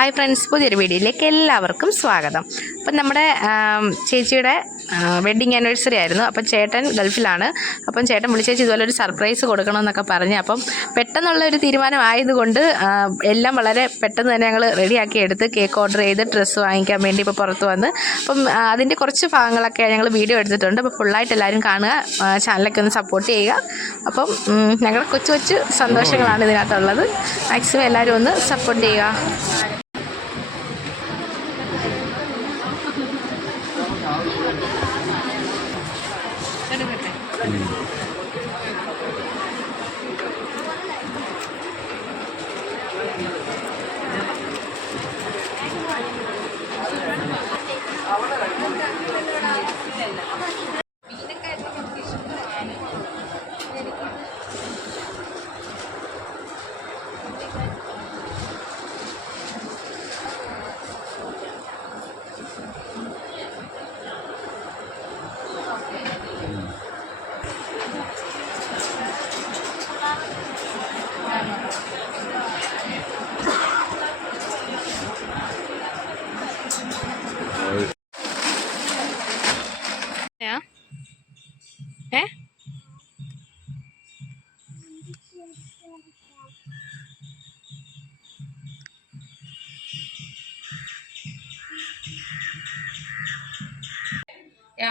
Hi friends, പുതിയൊരു വീഡിയോയിലേക്ക് എല്ലാവർക്കും സ്വാഗതം. അപ്പം നമ്മുടെ ചേച്ചിയുടെ വെഡ്ഡിങ് ആനിവേഴ്സറി ആയിരുന്നു. അപ്പം ചേട്ടൻ ഗൾഫിലാണ്. അപ്പം ചേട്ടൻ വിളിച്ചേച്ചി ഇതുപോലെ ഒരു സർപ്രൈസ് കൊടുക്കണമെന്നൊക്കെ പറഞ്ഞ് അപ്പം പെട്ടെന്നുള്ള ഒരു തീരുമാനമായതുകൊണ്ട് എല്ലാം വളരെ പെട്ടെന്ന് തന്നെ ഞങ്ങൾ റെഡിയാക്കി എടുത്ത് കേക്ക് ഓർഡർ ചെയ്ത് ഡ്രസ്സ് വാങ്ങിക്കാൻ വേണ്ടി ഇപ്പോൾ പുറത്ത് വന്ന് അപ്പം അതിൻ്റെ കുറച്ച് ഭാഗങ്ങളൊക്കെ ഞങ്ങൾ വീഡിയോ എടുത്തിട്ടുണ്ട്. അപ്പോൾ ഫുള്ളായിട്ട് എല്ലാവരും കാണുക, ചാനലൊക്കെ ഒന്ന് സപ്പോർട്ട് ചെയ്യുക. അപ്പം ഞങ്ങളുടെ കൊച്ചു കൊച്ചു സന്തോഷങ്ങളാണ് ഇതിനകത്തുള്ളത്. മാക്സിമം എല്ലാവരും ഒന്ന് സപ്പോർട്ട് ചെയ്യുക.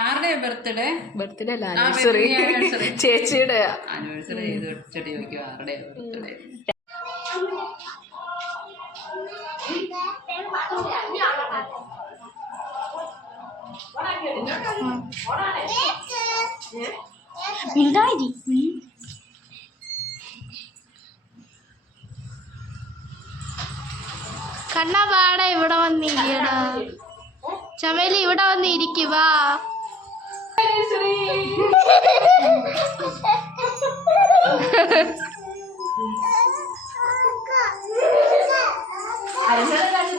ആരുടെ ബർത്ത്ഡേ? ബർത്ത്ഡേ അല്ല, ആനിവേഴ്സറി. ചേച്ചിയുടെ ആനിവേഴ്സറി ചെയ്ത് വെച്ചിട്ട് ചോദിക്കും ആരുടെ ബർത്ത്ഡേ. കണ്ണാ പാട ഇവിടെ വന്നിരിക്കടാ, ചമേലി ഇവിടെ വന്നിരിക്കുക.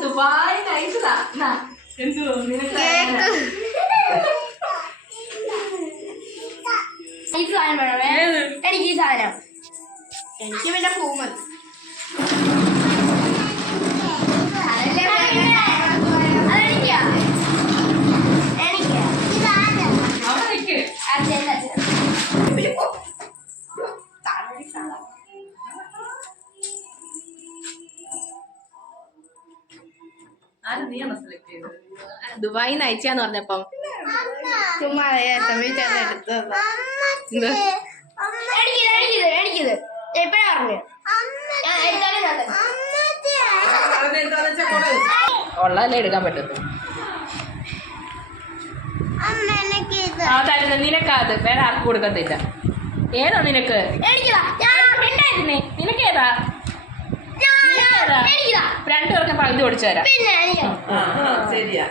ദുബായ് നൈസതാ. എനിക്ക് ഈ സാധനം, എനിക്ക് പിന്നെ പൂമതി. ദുബായി നയിച്ചാന്ന് പറഞ്ഞപ്പം ചുമ്മാ എടുത്തത്. എനിക്കിത് എപ്പോഴാ പറഞ്ഞു ഉള്ളതല്ലേ എടുക്കാൻ പറ്റത്തു. അതല്ല, നിനക്കത് വേറെ ആർക്കും കൊടുക്കത്തില്ല. ഏതാ നിനക്ക്? നിനക്കേതാ? രണ്ടുപേർക്കും പകുതി ഓടിച്ചു തരാം. ശരിയാ,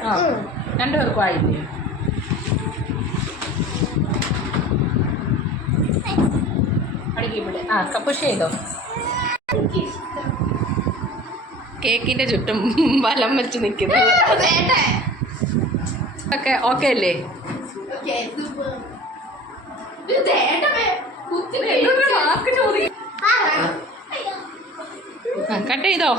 രണ്ടുപേർക്കും ആയില്ലേ? ആ കപ്പുഷ് ചെയ്തോ. കേക്കിന്റെ ചുറ്റും വലം വെച്ച് നിൽക്കുന്നത് ഒക്കെ ഓക്കെ അല്ലേ? കട്ട് ചെയ്തോ?